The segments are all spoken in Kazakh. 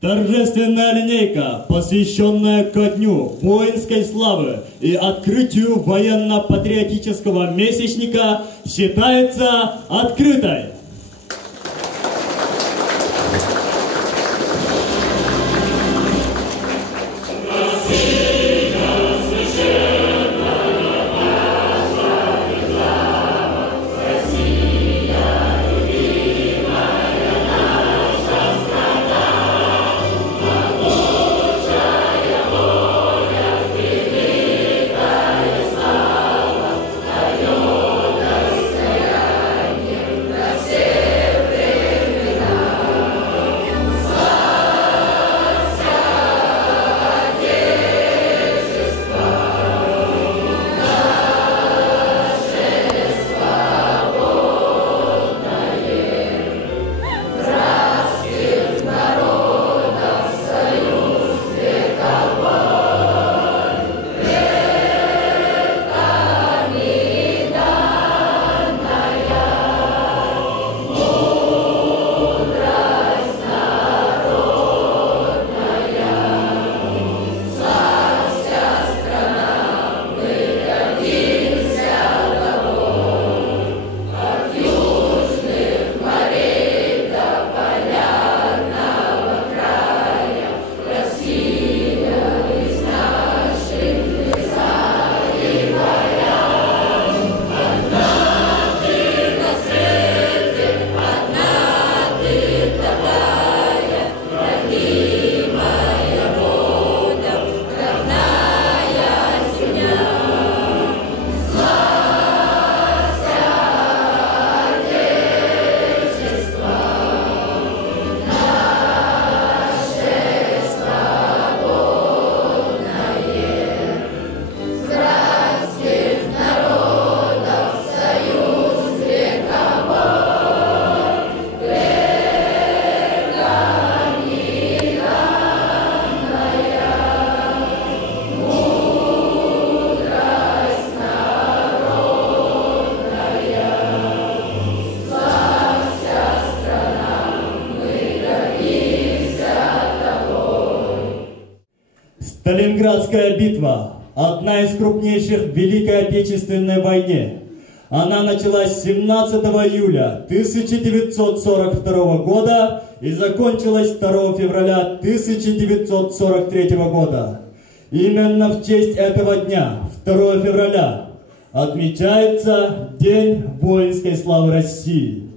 Торжественная линейка, посвященная ко Дню воинской славы и открытию военно-патриотического месячника, считается открытой. Сталинградская битва – одна из крупнейших в Великой Отечественной войне. Она началась 17 июля 1942 года и закончилась 2 февраля 1943 года. Именно в честь этого дня, 2 февраля, отмечается День воинской славы России.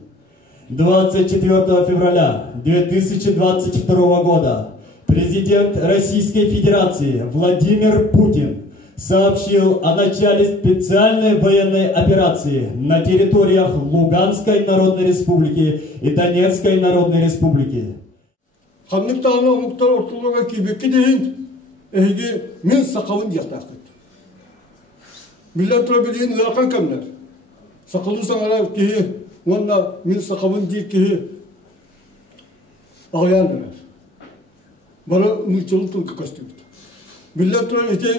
24 февраля 2022 года президент Российской Федерации Владимир Путин сообщил о начале специальной военной операции на территориях Луганской Народной Республики и Донецкой Народной Республики. Бара мучилтун какастык. Милләтләр ите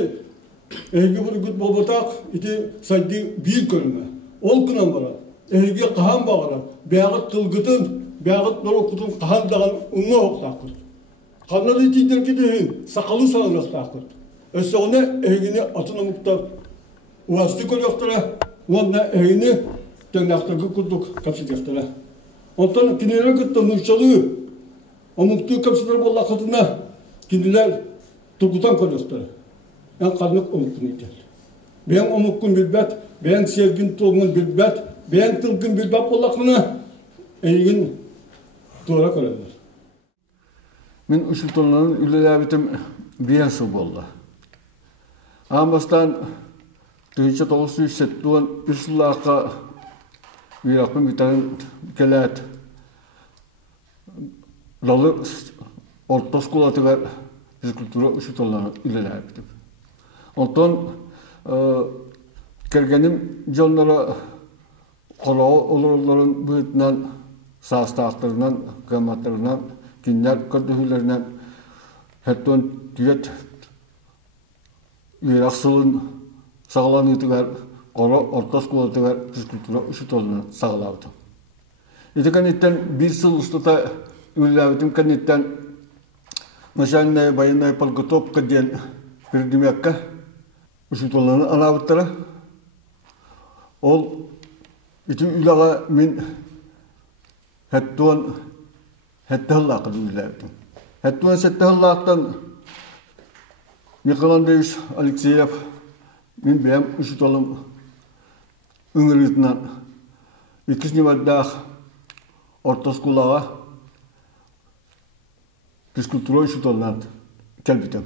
эге бер гүт болботак ите сайды бир көрмә. Ол кынан бара. Эге каһан багара. Бягыт тылгытын, бягыт норокутун каһан даган уңга октакыр. Каннары тидер киден сакалу сагырактакыр. Өсөне эгене атына муктап уасты көрөктөрө, онда эгене тәнәктәге курдук капситектәре. Онтан кинелер кытты мучылы Омукту капситер болла кытына киндилер тургутан көрөктөр. Ан канык омуккун итер. Бен омуккун билбет, бен сергин толгун билбет, бен тылгын билбап болла кына эйгин тура көрөдөр. Мен ушултонлорун үлеләбитим биенсу болду. Амбастан 1970 үсүллакка виракпын битен келет Лалы ортос кулатыгар физкультура ушутоллары үлеләбитим. Онтон кергеним жолнора колоо олорлорун бытынан састактарынан, гаматтарынан, кинер көрдүлөрүнөн хеттон түйет ираксылын сагаланытыгар коло ортос кулатыгар физкультура ушутоллары сагалабыты. Итекенеттен бир сыл устата Үлләбитим кеннеттен начальная военная подготовка ден передемекка ушутоланы анабыттара. Ол ити үлага мен хаттуан хатталлаақы үлләбитим. Хаттуан сатталлаақтан Михаил Андреевич Алексеев мен бәм ушутолым үңірітінен 2 маддақ орта скулаға физкультура ушутолынан кәлбітім.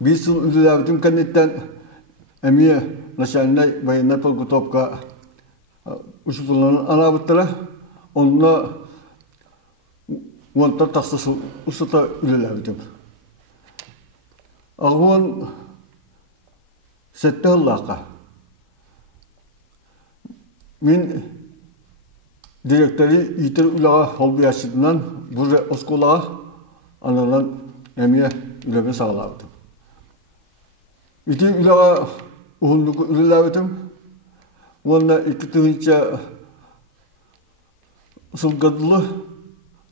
5 жыл үлләбитим кәнеттен әмие начальная военная подготовка ушутолынан анабыттара. Онна уанта тақсасы ұсыта үлеләбітім. Ағуан сәтті ғыллаққа. Мен директори итер үліға холбияшыдынан бұры осколаға ананан әмия үләбін сағалабытым. Ити үліға ұғындығы үлеләбітім. Онна 2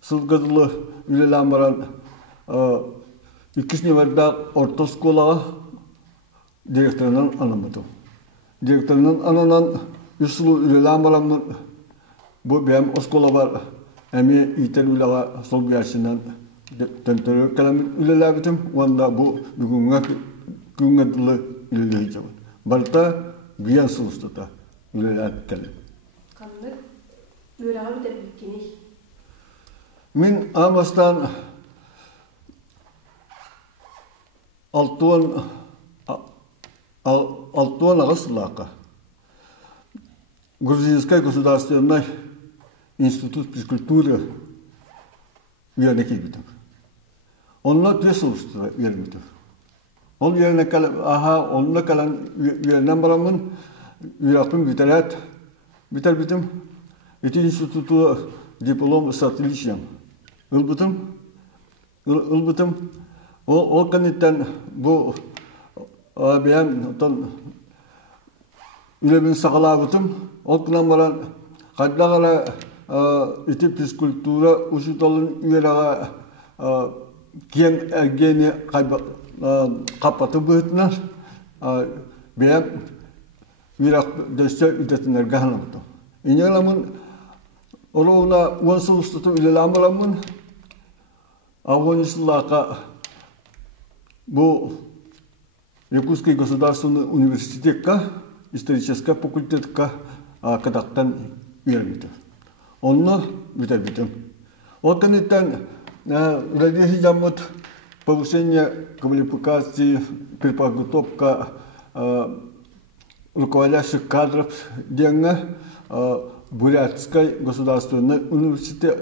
сылғадылы үлеләм баран 2 маддақ орта сколаға директорынан анамытым. Директорынан ананан 3 жыл үлеләм барамын. Бұл бәм оскола бар әме итер үліға сол бияшынан тәмтөрі кәлемін үлеләбітім. Онда бұл бүгінгі үлелей жауын. Барта биян сұлыстыта үлеләбіт кәлем. Қанды Үйраға бітер біткені. Мен амастан алтуан ағысылаққа Грузинская государственный институт физкультуры үйеріне келбетім. Онына 2 сұлыстыра үйербетім. Он үйеріне кәлін үйерінен барамын, үйрақпын бітер бітім. Эти институты диплом с отличием. Ылбытым. Ол кәнеттен бұл бәйім үлемін сағалабытым. Ол күнан баран қайдағара эти физкультура ұшыталын үйераға кен әргені қапаты бұғытынан бәйім үйрақ дөсте үдетінерге ғанымды. Инеламын Оруна уансылыстыты үлеләміламын. Ауанисылақа бұл Якутский государственный университетка, историческая факультетка кадақтан үйермейді. Онны бітер-бітім. Ол кәнеттен үләдесі жамыт повышение квалификации, переподготовка руководящих кадров деньга Бурятской государственной университеты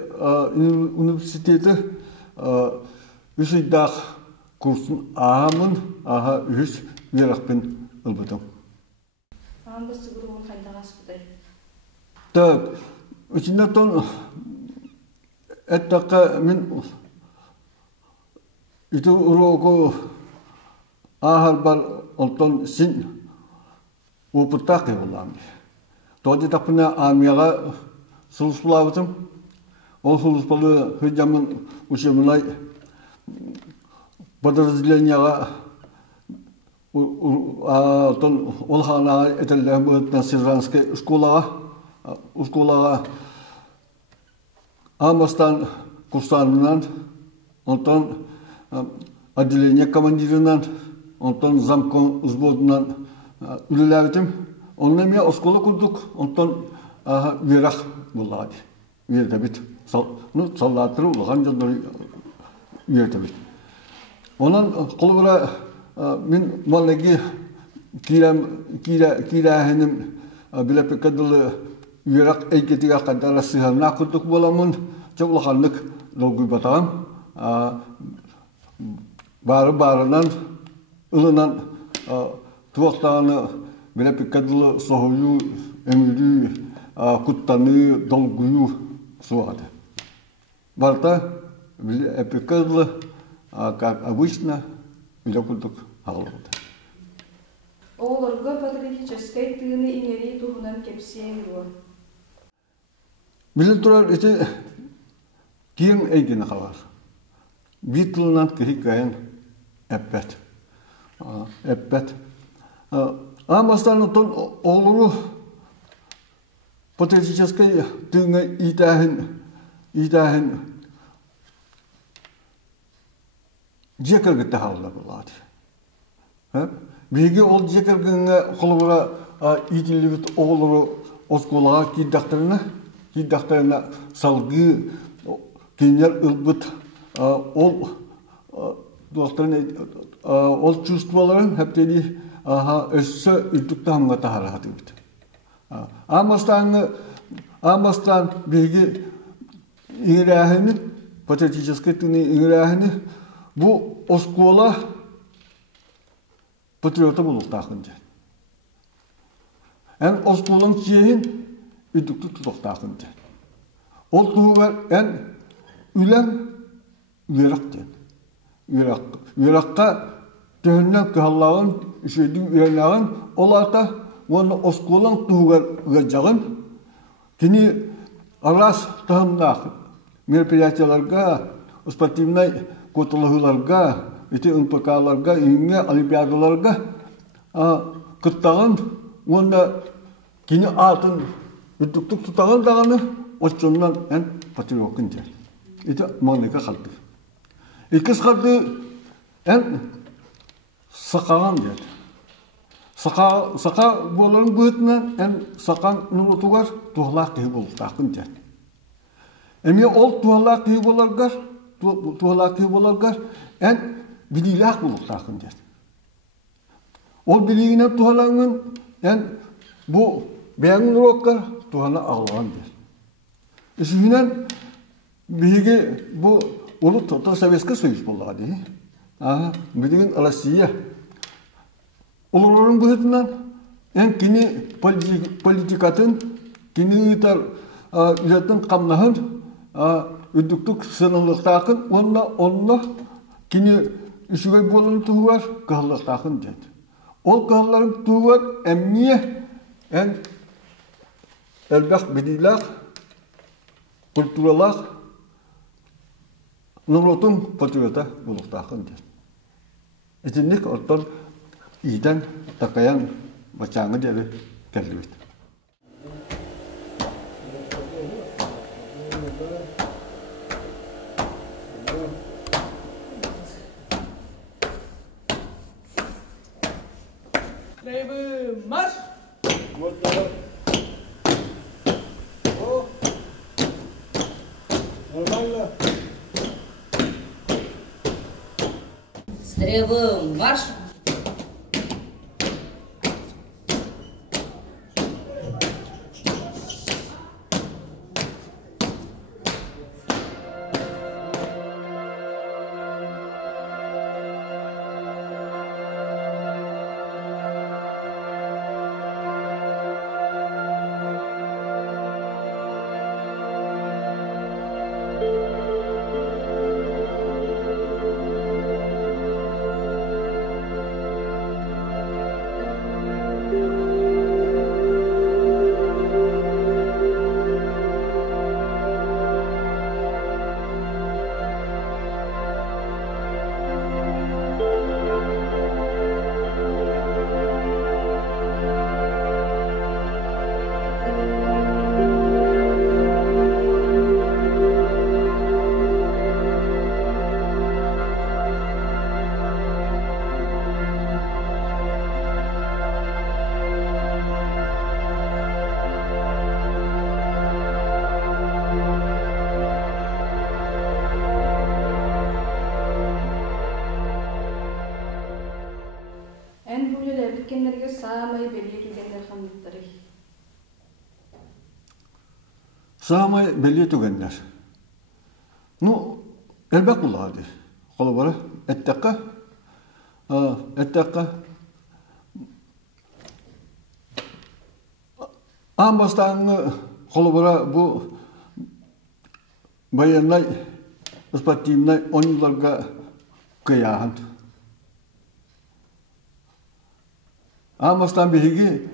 үсейдақ курсын ағамын, аға үш верақпен ұлбытым. Ағам басы ғұруын қайдағас бұдай? Так, үчінден әттаққа мен үті ұруғы ағар бар олтон син опыттақ еғыламын. Тоді тақпына армияға сұлыспылабытым. Ол сұлыспылы хүджамын үшемілай подразделенияға ол қағанаға әтелден бұғытна сержантский ұшколаға амастан курсанынан, онтан отделение командирынан, онтан замкон ұзбодынан үліләбітім. Онна мен оскола күрдік, онтан верақ болады. Верді біт. Саллаттыры ұлған жондар верді біт. Онан қолғыра мен малығы кирәхінім біләпекадылы верақ әйкетіға қадара сығарына күрдік боламын. Чоғылғанлық долгый батағым. Бары-барынан, ұлынан туақтағаны Біләпеккадылы соғыю, әмірі, құттаны, долгую суады. Барта Біләпеккадылы, как обычно, біләпеккадылық ағылыды. Оларға патриотическай тыны иңері туғынан кепсең руа. Білін тұрар еті кейін әйгені қалар. битулнан кихикаен эппет. Эппет. Амастан тон олуру патриотической тыңы итахин жекергетте халла болады. Биге ол жекергенге холбора итилибит олуру осколага киддактарына салгы кинер ылбыт ол ол чувстволарын хептели өссө үттүктамга тахаратыбыт. Амастан биги играхини патриотический тыны играхини бу оскола патриоты булуктакын же. Эн осколын чейин үттүктү тутуктакын же. Ол тугар эн үлем үйрак же. Үйракка төннөк каллагын үшөйдү үйренагын оларта оны осколын тугар ыжагын кини арас тахымдак мероприятияларга, спортивный котулугуларга, НПК-ларга, үйүнгө олимпиадаларга кыттагын оны кини атын үттүктүк тутаган даганы оччоннан эн патриоткын же. Маңныка калды. Икис калды эн сакаган же. Сака боларын бөтінен ән сақан нұлытуғар туғалақ кей болықтақын дед. Әме ол туғалақ кей боларғар ән білилақ болықтақын дед. Ол білігінен туғалағын ән бұл бәңін ұроққар туғана ағылған дед. Үшінен бігі бұл олы Тота Советский Союз болады. Білігін Россия. Олардың бұғытынан ән кені политикатын, кені ұйтар үлетін қамнағын, үдіктік сынылықтақын, онына кені үшігай болын тұғар қағылықтақын деді. Ол қағыларын тұғар әміне ән әлбәқ бедейлақ, культуралақ, нұротың патриота болықтақын деді. Етіндік ортан Идан такаян бачаңы деді кәлдібет. Лейбі марш! Нормально. Стрелы марш! Самай беле түгеннер. Ну, әлбәк болады. Қолы бары, әттәққа. Амбастаңы қолы бары бұл баяннай, спортивнай оныларға қияғын. Амбастан береге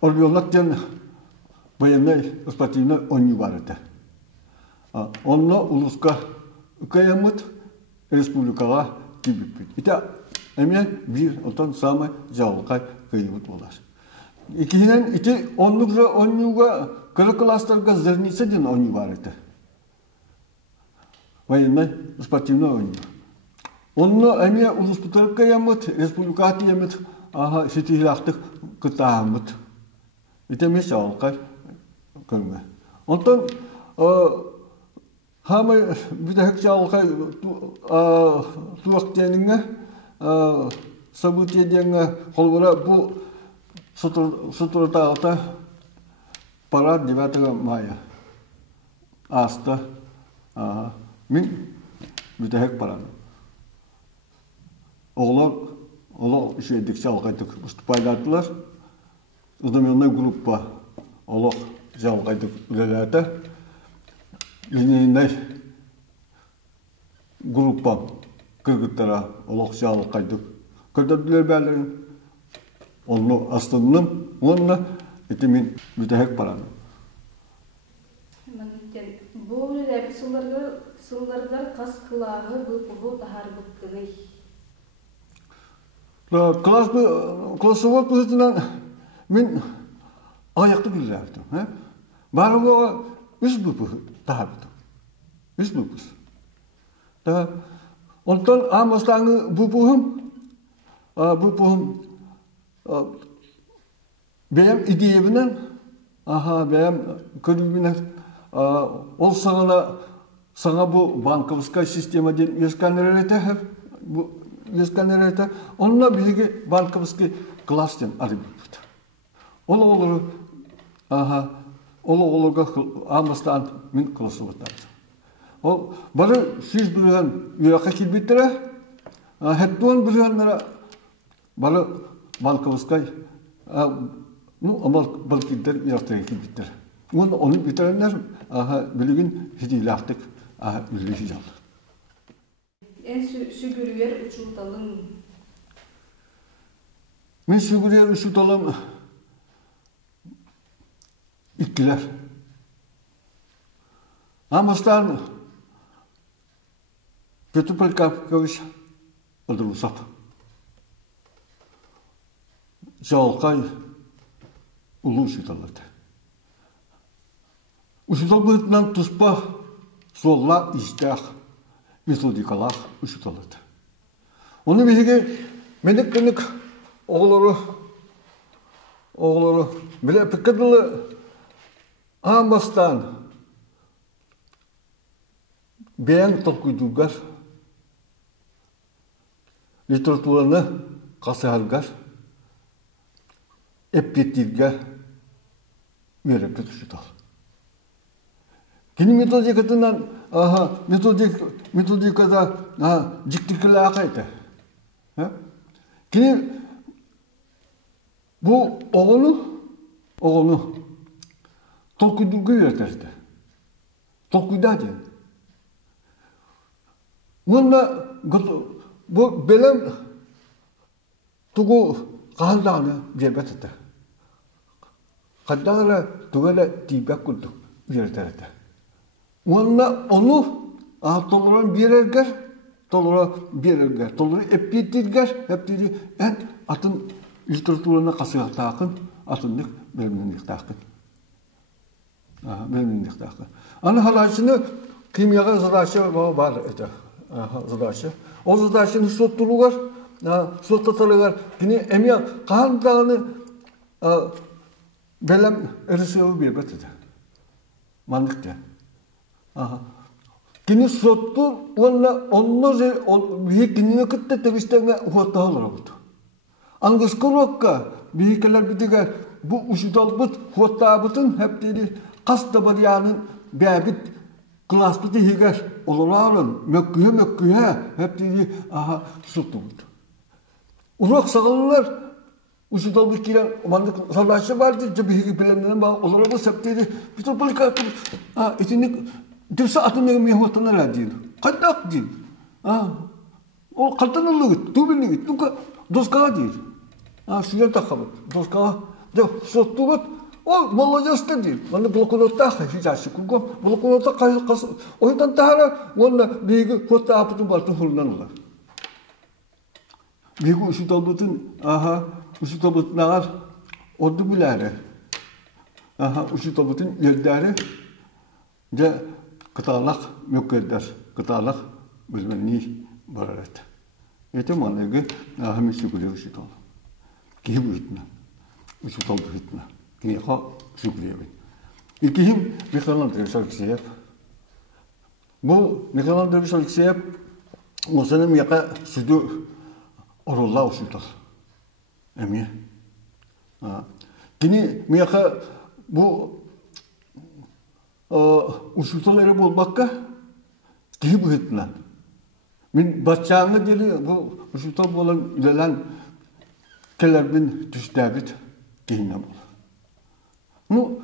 орбионлақтен баяннай спортивнай оңы бар еді. Онына ұлысқа үкаямыд, республикаға кибиппит. Ите эме бир отон самый жалқай кыйбыт болар. Икинен ите оннуга класстарга зерница ден онну бар ите. Военный спортивный онну. Онно эме улуспутарка ямыт, республикаты ямыт, сетилактык кытаамыт. Ите ме жалқай кылмы. Онтон хамы бидек жалқай туактенинге событиеденге холбора бу сутурталта парад 9 мая. Аста min mütehek paran. Oğlar şeydikçe algaydık, ustupaylardılar. Uzunmenler gruppa oğlar algaydık ülelerde. Lineyinler gruppa kırgıtlara oğlar algaydık. Kırdılar bellerin. Onu aslının, onunla etimin mütehek paran. Bu ülelerde sıllargar kas kılağı bu tahar bıkkını. Klasıvat bu yüzden min ayakta bilirdim. Bari bu üç bu tahar bıkkı. Üç bu. Da ondan amastan bu benim ideyimden benim kulübünden ol sana bu bankovska sistemadan yüzkanlarıydı bu yüzkanlarıydı onunla birlikte bankovski klasten arayıp olur amastan min klası vardı. O bari siz bilgen yaka kilbittire hettuan bilgenlere bari bankovska ama balkiler yaratıyor kilbittire. Onu bitirenler bilgin hidilahtık ülleşi canlı. En sügürüyer uçutalım. Men sügürüyer uçutalım ikkiler. Amastan Petr Polkakovich Odrusap. Жалқай ulu uçutalırdı. Uçutal bıhıtından tuzpa solla iştah metodikalar uçutalırdı. Onu bilgi menik oğulları bile pekadılı amastan beyan tolkuydugar literaturlarını kasıhargar eppetirgar üyerekte uçutal. Kini metodikasından metodikada ciktikler akaydı. Kini bu oğlu tolkuyduğu üretirdi. Tolkuydadı. Bunda bu belem tuğu kahaldağını cebetti. Kahaldağına tuğuyla tibak kulduk üretirdi. Onu toleran bir erger, toleran epitirger, heptiri en atın literatürüne kasıya takın, atınlık bilimlilik takın. Bilimlilik takın. Ana halaşını kimyaga zadaşı var edi. Zadaşı. O zadaşını sottulugar, sottatarıgar. Yine emiya kan dağını belem erisiyoru bir betedi. Manlıkta. Kini sottur, onu bir kini kıtta tevistene huatalar oldu. Angus kolokka, bir keler bitiger bu uçutal bit huatabıtın hep dedi kasta bariyanın bebit klas biti higer olaralın mökkühe hep dedi sottu. Urak sağlılar uçutal bitkiler mandık savaşı vardı cebihi bilemden bağ olarabı hep dedi bir polikat etinik Dirsa atın ne mehvatana değil. Kadak değil. O kaltanlığı, tuğbilliği, tuğka doska değil. Şuraya takalım. Doska, de sottuğut О, молодец ты, он блокнотах, сейчас кругом, блокнотах, ой, там тара, он бег, вот так потом балту хулнанла. Бегу ушитал бутын, ушитал бутын агар, орду биларе. Ушитал бутын ердаре, же каталах мөккердер, каталах билмени барат. Это манеге, мисю гуле ушитал. Ким бутна, ушитал бутна. Киха шукриевин. И ким Михаил Андреевич Алексеев. Бу Михаил Андреевич Алексеев осының яқа сүді орылла ұшылтар. Әме. Кini яқа бу ұшылтар әрі болмаққа киі бұғытынан. Мен батшаңы деді бу ұшылтар болан үлелән келербін түстәбіт кейінен бол. Ну,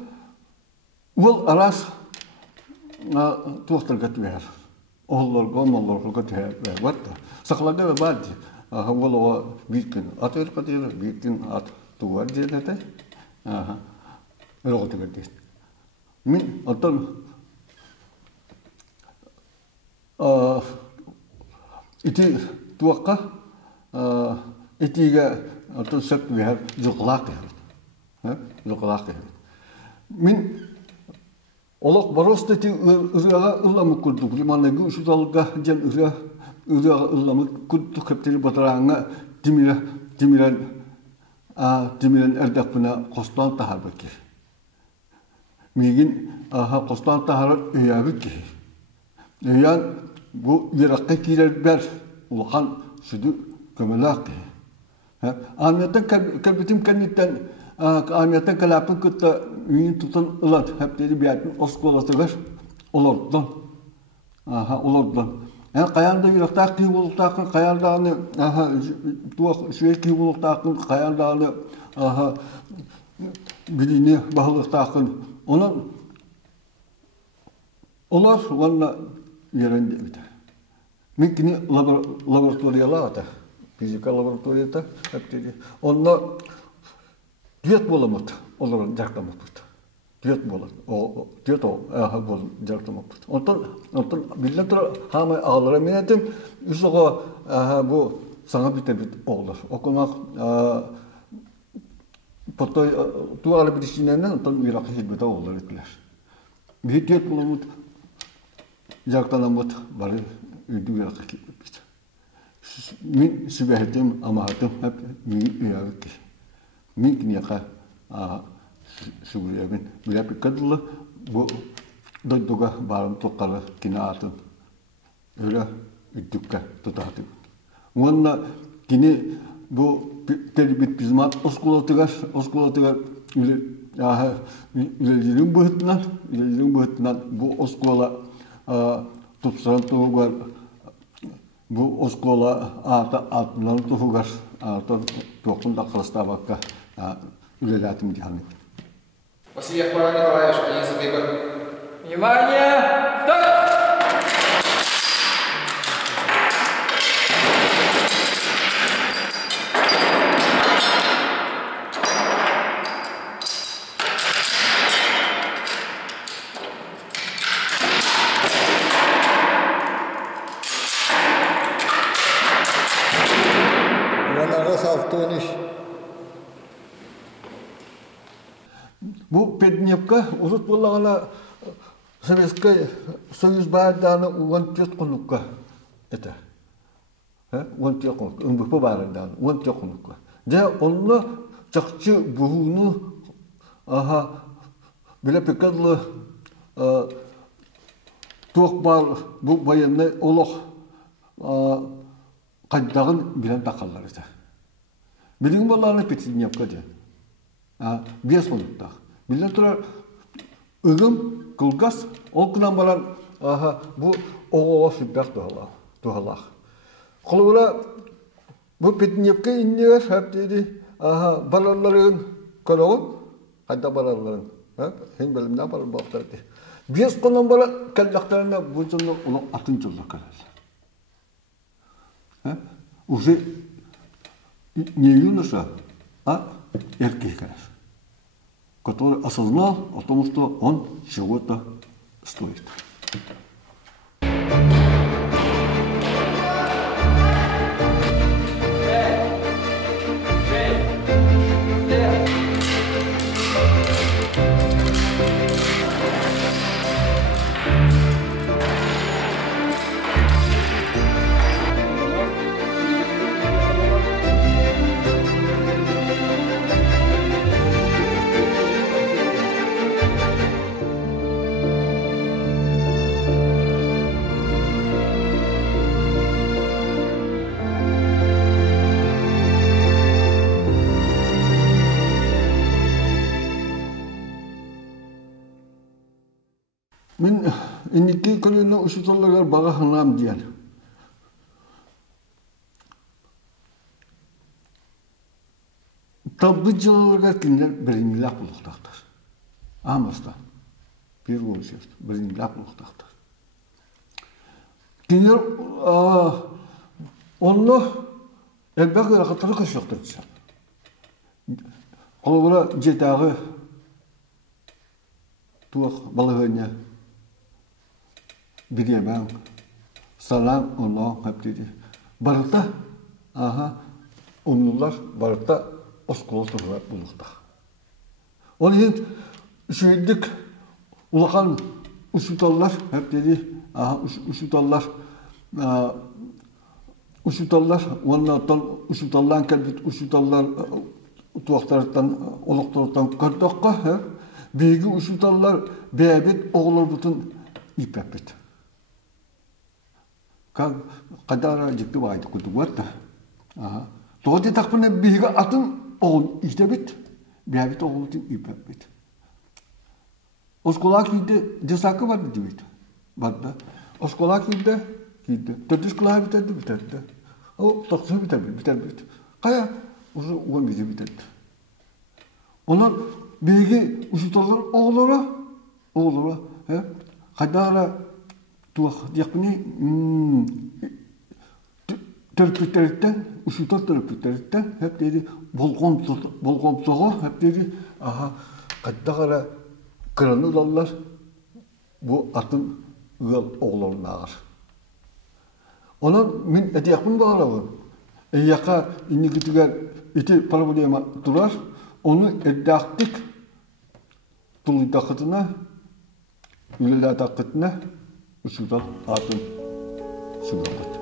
ол арас туақтарға түвер. Оларға, молларға түвер. Ватта. Сақлага бады. Ол оға бейткін ат өрқа дейір, бейткін ат туар дейірді. Өріға түгер дейір. Мен аттан ити туаққа итиге аттан сөп түвер жылқылақ дейір. Жылқылақ дейір. Мен олақ баросты те үріға ұлламы күрдік. Лиманығы үшіталға жан үріға ұлламы күрдік көптері батыраңа демирен әрдәқпіна қостан тахар бәке. Меген қостан тахар өйәбі ке. Өйән бұл ераққа кейлер бәр ұлған сүді көмілақ ке. Аметтен кәлбетім кәнеттен Аметтен кәләпін күтті үйін тұтын ұлад, әптері бәйтін осқолатығыр олардан. Қаянда үйрақтақ кей болықтақын, қаяндағыны шүйе кей болықтақын, қаяндағыны біліне бағылықтақын. Олар оңына еренде бейді. Мен кені лабораториялар ата, физика лабораторията әптері. Онына Düet bolamut, onların jartamaput. Düet bolat, düet bol jartamaput. Ondan billen tura hamay ağlara menetim, üsoğa bu sana bitebit olur. Okumak potoy tuğalı bilişinden ondan Irak'a hizmete olur ettiler. Bir düet bolamut, jartamaput bari üdü Irak'a hizmet. Min sübehetim amahatim hep üyavik. Mungkin ya kah suguliabin bila pikadlah bu doga balam tokal kina atun ura idukka totahati. Wanna kini bu terbit pizmat oskola tegar ilerim buhtnan bu oskola tutsan tugar bu oskola atlan tugar atau dokun tak kelastabakka ülelatim dihanik. Василий Акбаров Николаевич, один за выбор. Внимание! Старт! Bu Pednevka uzut bolağına Sovetский Союз barındağını uğantiyat konukka ete. Uğantiyat konukka, ımbıpı barındağını uğantiyat konukka. De onunla çakçı buğunu bile pekadlı tuğuk bar bu bayanı olaq qaddağın bilen takallar ete. Bilin bolağına Pednevka de. Без konukta. Bilin turar ıgım kılgas, o kınan balan bu oğuğa sübbək doğalaq. Kılıvıla bu Pednevka indiler hep dedi, balarların koloğun, hadda balarların, hem bölümden balar bağırdı. Без konan balan kallaklarına bu cümle onun atın cümle kararlar. Уже не юноша, а erkek karar. который осознал о том, что он чего-то стоит. Мен инники көрүнө ушуталлар бага ханам диен. Табды жылларга кинер биринлак булуктактар. Амаста бир болушет биринлак булуктактар. Кинер онно элбек катары кышыктыр. Олора жетагы туак балыгыня Бидеман, салам, оно, хаптиди. Барта, оннулар, барта, осколотурлар булукта. Он ент, шүйдік, улахан, ушуталлар, хаптиди, ушуталлар, оннаттан, ушуталлан кәлбит, ушуталлар, туақтарыттан, олықтарыттан көрдіққа, бейгі ушуталлар, бәбет, оғылар бұтын ипәпет. Kadar ciddi vardı kutuvardı. Doğru takpını bir atın oğul işte bit. Bir bit oğul için ipek bit. Oskola kide desakı vardı diyor. Vardı. Oskola kide. Tadış kulağı biterdi biterdi. O taksı biterdi. Kaya uzun bizi biterdi. Onlar bilgi uçutarlar oğullara. Kadar tuh yakni terpiterten, usutar terpiterten, hep dedi bolgon soğuk, hep dedi kadar kranılarlar bu atın yol oğullarına ağır. Onun min etiyakın bağlı. Yaka inni gittiler iti problema durar, onu edaktik tulu takıtına, ülele takıtına usutar atın sunuyor.